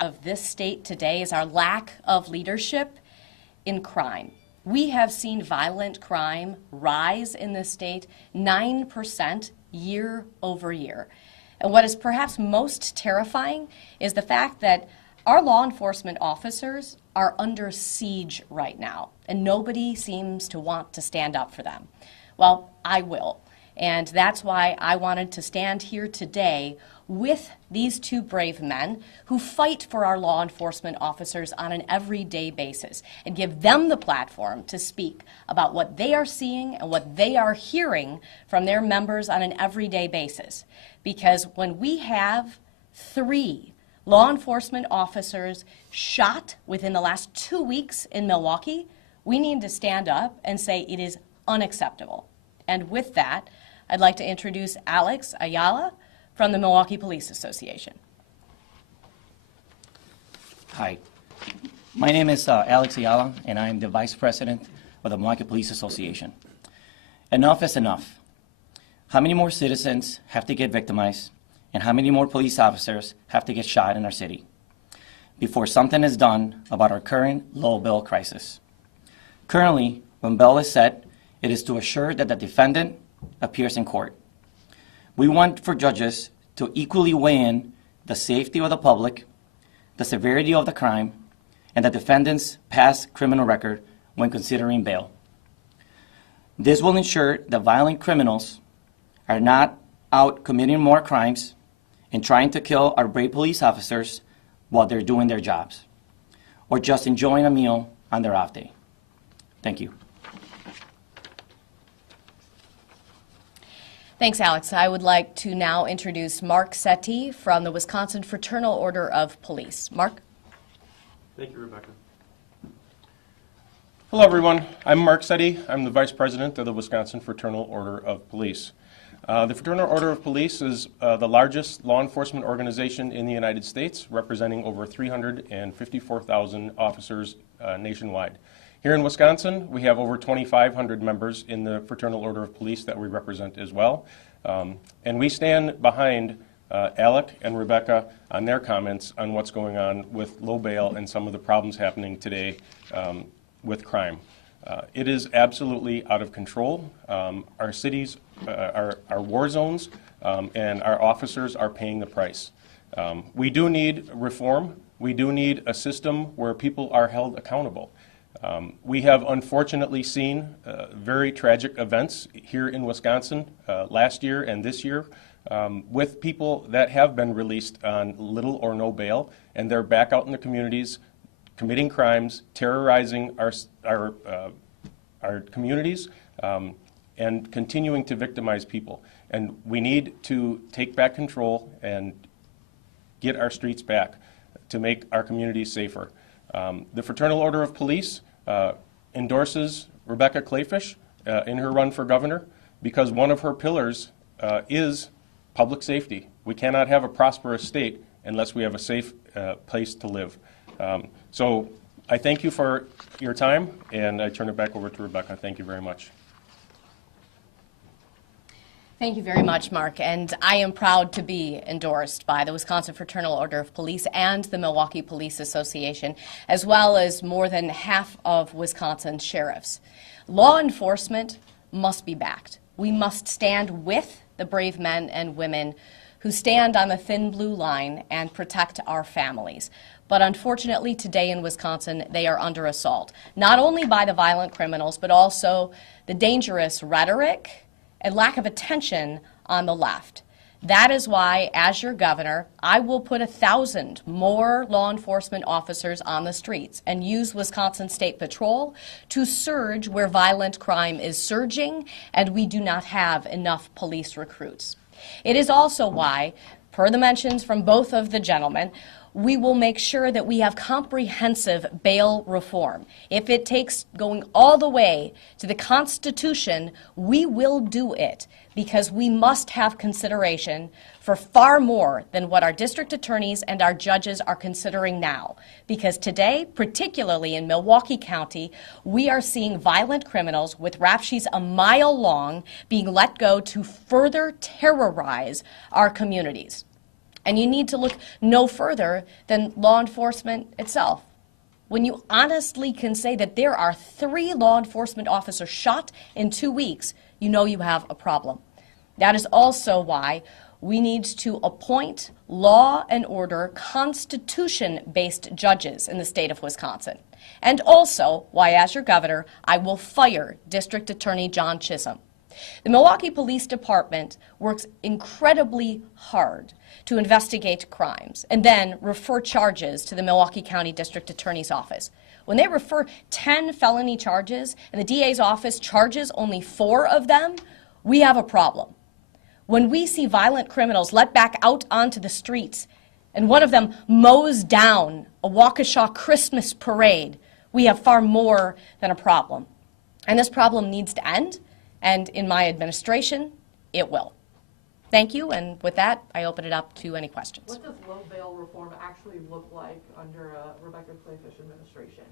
of this state today is our lack of leadership in crime. We have seen violent crime rise in this state 9% year over year. And what is perhaps most terrifying is the fact that our law enforcement officers are under siege right now, and nobody seems to want to stand up for them. Well, I will, and that's why I wanted to stand here today with these two brave men who fight for our law enforcement officers on an everyday basis and give them the platform to speak about what they are seeing and what they are hearing from their members on an everyday basis. Because when we have 3 law enforcement officers shot within the last 2 weeks in Milwaukee, we need to stand up and say it is unacceptable. And with that, I'd like to introduce Alex Ayala from the Milwaukee Police Association. Hi, my name is Alex Ayala, and I am the Vice President of the Milwaukee Police Association. Enough is enough. How many more citizens have to get victimized, and how many more police officers have to get shot in our city before something is done about our current low bail crisis? Currently, when bail is set, it is to assure that the defendant appears in court. We want for judges to equally weigh in the safety of the public, the severity of the crime, and the defendant's past criminal record when considering bail. This will ensure that violent criminals are not out committing more crimes and trying to kill our brave police officers while they're doing their jobs, or just enjoying a meal on their off day. Thank you. Thanks, Alex. I would like to now introduce Mark Seti from the Wisconsin Fraternal Order of Police. Mark? Thank you, Rebecca. Hello, everyone. I'm Mark Seti. I'm the Vice President of the Wisconsin Fraternal Order of Police. The Fraternal Order of Police is the largest law enforcement organization in the United States, representing over 354,000 officers nationwide. Here in Wisconsin, we have over 2,500 members in the Fraternal Order of Police that we represent as well. And we stand behind Alec and Rebecca on their comments on what's going on with low bail and some of the problems happening today with crime. It is absolutely out of control. Our cities are war zones, and our officers are paying the price. We do need reform. We do need a system where people are held accountable. We have unfortunately seen very tragic events here in Wisconsin last year and this year with people that have been released on little or no bail, and they're back out in the communities committing crimes, terrorizing our communities, and continuing to victimize people. And we need to take back control and get our streets back to make our communities safer. The Fraternal Order of Police endorses Rebecca Kleefisch in her run for governor because one of her pillars is public safety. We cannot have a prosperous state unless we have a safe place to live. So I thank you for your time, and I turn it back over to Rebecca. Thank you very much. Thank you very much, Mark. And I am proud to be endorsed by the Wisconsin Fraternal Order of Police and the Milwaukee Police Association, as well as more than half of Wisconsin sheriffs. Law enforcement must be backed. We must stand with the brave men and women who stand on the thin blue line and protect our families. But unfortunately, today in Wisconsin, they are under assault, not only by the violent criminals, but also the dangerous rhetoric and lack of attention on the left. That is why, as your governor, I will put 1,000 more law enforcement officers on the streets and use Wisconsin State Patrol to surge where violent crime is surging and we do not have enough police recruits. It is also why, per the mentions from both of the gentlemen, we will make sure that we have comprehensive bail reform. If it takes going all the way to the Constitution, we will do it because we must have consideration for far more than what our district attorneys and our judges are considering now. Because today, particularly in Milwaukee County, we are seeing violent criminals with rap sheets a mile long being let go to further terrorize our communities. And you need to look no further than law enforcement itself. When you honestly can say that there are 3 law enforcement officers shot in 2 weeks, you know you have a problem. That is also why we need to appoint law and order, constitution-based judges in the state of Wisconsin. And also why, as your governor, I will fire District Attorney John Chisholm. The Milwaukee Police Department works incredibly hard to investigate crimes and then refer charges to the Milwaukee County District Attorney's Office. When they refer 10 felony charges and the DA's office charges only 4 of them, we have a problem. When we see violent criminals let back out onto the streets and one of them mows down a Waukesha Christmas parade, we have far more than a problem. And this problem needs to end. And in my administration, it will. Thank you, and with that, I open it up to any questions. What does low bail reform actually look like under Rebecca Kleefisch administration?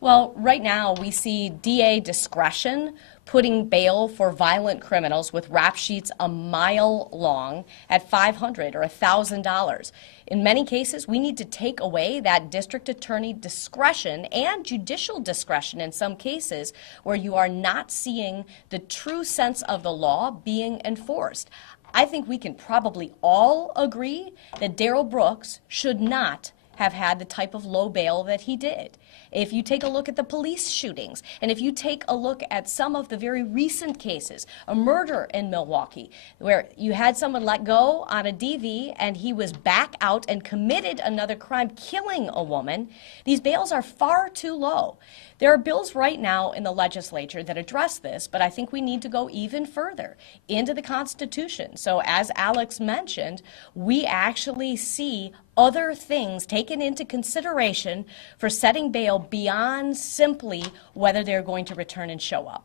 Well, right now we see DA discretion putting bail for violent criminals with rap sheets a mile long at $500 or $1,000. In many cases, we need to take away that district attorney discretion and judicial discretion in some cases where you are not seeing the true sense of the law being enforced. I think we can probably all agree that Darrell Brooks should not have had the type of low bail that he did. If you take a look at the police shootings, and if you take a look at some of the very recent cases, a murder in Milwaukee, where you had someone let go on a DV and he was back out and committed another crime, killing a woman, these bails are far too low. There are bills right now in the legislature that address this, but I think we need to go even further into the Constitution. So as Alex mentioned, we actually see other things taken into consideration for setting bail beyond simply whether they're going to return and show up.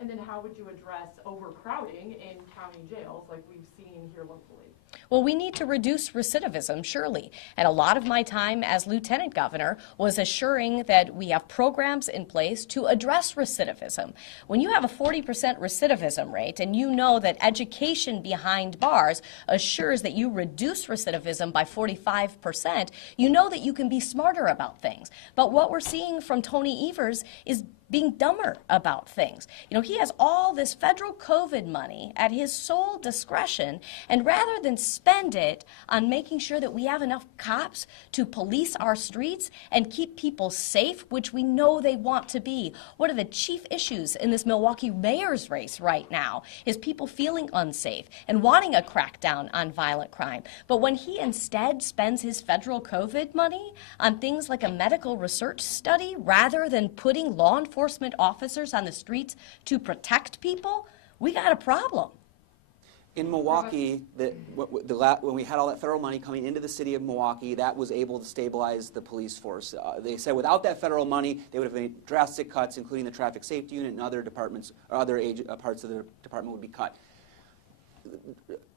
And then how would you address overcrowding in county jails like we've seen here locally? Well, we need to reduce recidivism, surely. And a lot of my time as lieutenant governor was assuring that we have programs in place to address recidivism. When you have a 40% recidivism rate and you know that education behind bars assures that you reduce recidivism by 45%, you know that you can be smarter about things. But what we're seeing from Tony Evers is being dumber about things. You know, he has all this federal COVID money at his sole discretion, and rather than spend it on making sure that we have enough cops to police our streets and keep people safe, which we know they want to be. One of the chief issues in this Milwaukee mayor's race right now is people feeling unsafe and wanting a crackdown on violent crime. But when he instead spends his federal COVID money on things like a medical research study rather than putting law enforcement officers on the streets to protect people, we got a problem. In Milwaukee, when we had all that federal money coming into the city of Milwaukee, that was able to stabilize the police force. They said without that federal money, they would have made drastic cuts, including the traffic safety unit and other departments, or other parts of the department would be cut.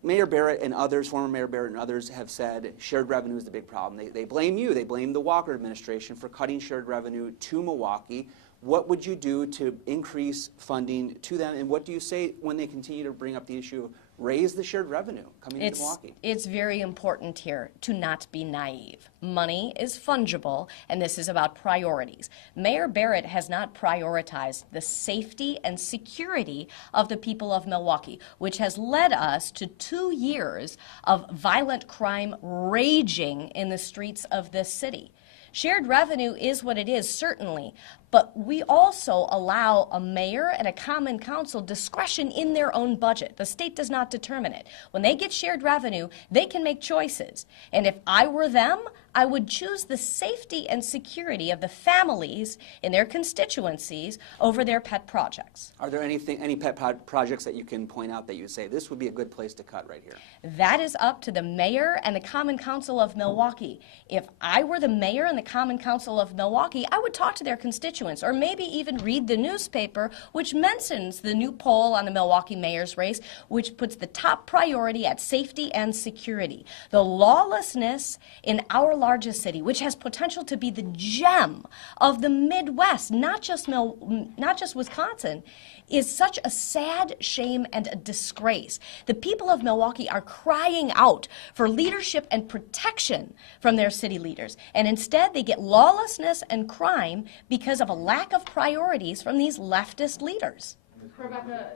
Mayor Barrett and others, former Mayor Barrett and others, have said shared revenue is the big problem. They blame you, they blame the Walker administration for cutting shared revenue to Milwaukee. What would you do to increase funding to them, and what do you say when they continue to bring up the issue of raise the shared revenue coming into Milwaukee? It's very important here to not be naive. Money is fungible, and this is about priorities. Mayor Barrett has not prioritized the safety and security of the people of Milwaukee, which has led us to 2 years of violent crime raging in the streets of this city. Shared revenue is what it is, certainly, but we also allow a mayor and a common council discretion in their own budget. The state does not determine it. When they get shared revenue, they can make choices. And if I were them, I would choose the safety and security of the families in their constituencies over their pet projects. Are there any pet projects that you can point out that you say this would be a good place to cut right here? That is up to the mayor and the Common Council of Milwaukee. If I were the mayor and the Common Council of Milwaukee, I would talk to their constituents, or maybe even read the newspaper, which mentions the new poll on the Milwaukee mayor's race, which puts the top priority at safety and security. The lawlessness in our largest city, which has potential to be the gem of the Midwest, not just Wisconsin, is such a sad shame and a disgrace. The people of Milwaukee are crying out for leadership and protection from their city leaders, and instead they get lawlessness and crime because of a lack of priorities from these leftist leaders. Rebecca,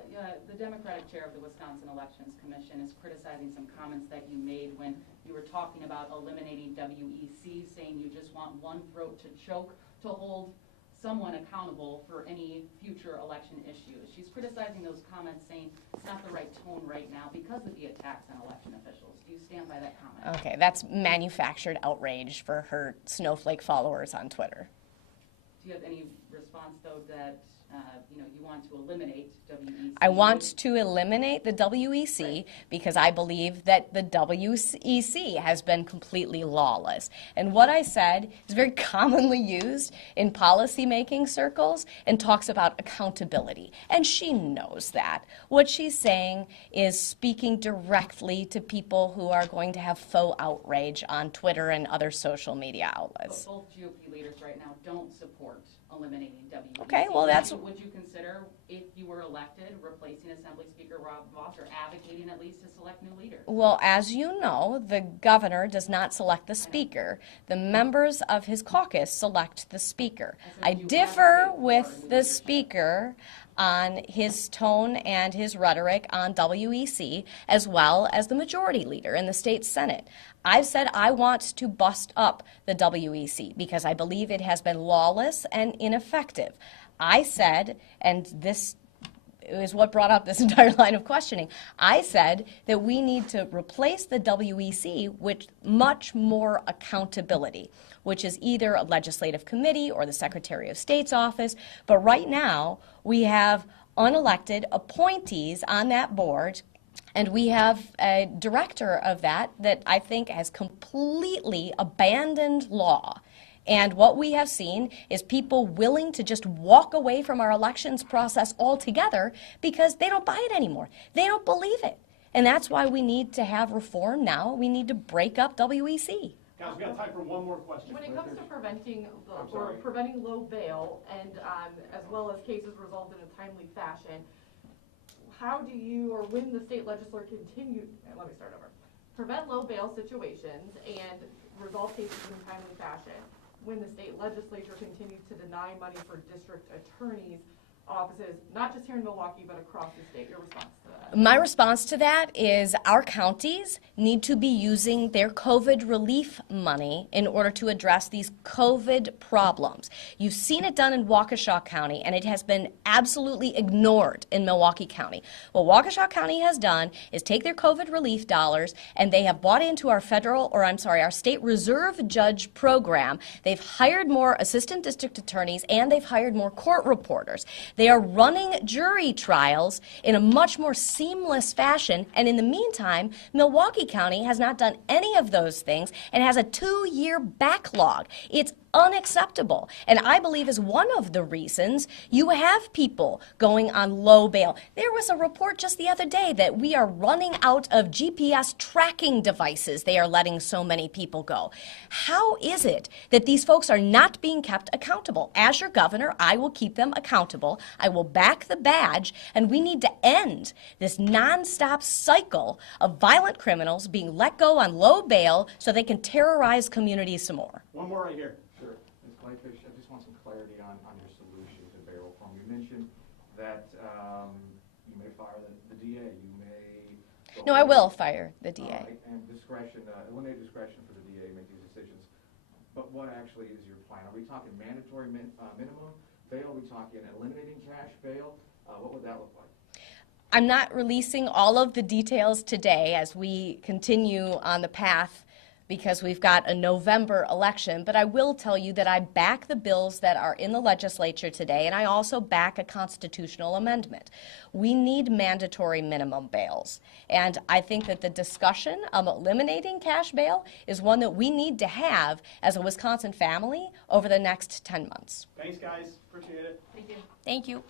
the Democratic chair of the Wisconsin Elections Commission is criticizing some comments that you made when you were talking about eliminating WEC, saying you just want one throat to choke to hold someone accountable for any future election issues. She's criticizing those comments, saying it's not the right tone right now because of the attacks on election officials. Do you stand by that comment? Okay, that's manufactured outrage for her snowflake followers on Twitter. Do you have any response, though, that you want to eliminate WEC? I want to eliminate the WEC because I believe that the WEC has been completely lawless. And what I said is very commonly used in policymaking circles and talks about accountability. And she knows that. What she's saying is speaking directly to people who are going to have faux outrage on Twitter and other social media outlets. But both GOP leaders right now don't support eliminating WEC. Okay, well, that's... Would you consider, if you were elected, replacing Assembly Speaker Rob Voss or advocating at least to select new leaders? Well, as you know, the governor does not select the speaker. The members of his caucus select the speaker. I differ with the speaker on his tone and his rhetoric on WEC, as well as the majority leader in the state Senate. I've said I want to bust up the WEC because I believe it has been lawless and ineffective. I said, and this is what brought up this entire line of questioning, I said that we need to replace the WEC with much more accountability, which is either a legislative committee or the Secretary of State's office. But right now, we have unelected appointees on that board, and we have a director of that I think has completely abandoned law. And what we have seen is people willing to just walk away from our elections process altogether because they don't buy it anymore. They don't believe it. And that's why we need to have reform now. We need to break up WEC. Guys, we got time for one more question. When it comes to preventing low bail and as well as cases resolved in a timely fashion, how do you, or when the state legislature prevent low bail situations and resolve cases in a timely fashion, when the state legislature continues to deny money for district attorneys' offices, not just here in Milwaukee, but across the state? Your response to that? My response to that is our counties need to be using their COVID relief money in order to address these COVID problems. You've seen it done in Waukesha County, and it has been absolutely ignored in Milwaukee County. What Waukesha County has done is take their COVID relief dollars, and they have bought into our our state reserve judge program. They've hired more assistant district attorneys, and they've hired more court reporters. They are running jury trials in a much more seamless fashion, and in the meantime, Milwaukee County has not done any of those things and has a 2-year backlog. It's unacceptable, and I believe is one of the reasons you have people going on low bail. There was a report just the other day that we are running out of GPS tracking devices. They are letting so many people go. How is it that these folks are not being kept accountable? As your governor, I will keep them accountable. I will back the badge, and we need to end this nonstop cycle of violent criminals being let go on low bail so they can terrorize communities some more. One more right here. Sure. Ms. Kleefisch, I just want some clarity on your solution to bail reform. You mentioned that you may fire the DA. You may... No, I will fire the DA. And discretion, eliminate discretion for the DA to make these decisions. But what actually is your plan? Are we talking mandatory minimum bail? Are we talking eliminating cash bail? What would that look like? I'm not releasing all of the details today as we continue on the path because we've got a November election, but I will tell you that I back the bills that are in the legislature today, and I also back a constitutional amendment. We need mandatory minimum bails, and I think that the discussion of eliminating cash bail is one that we need to have as a Wisconsin family over the next 10 months. Thanks, guys. Appreciate it. Thank you. Thank you.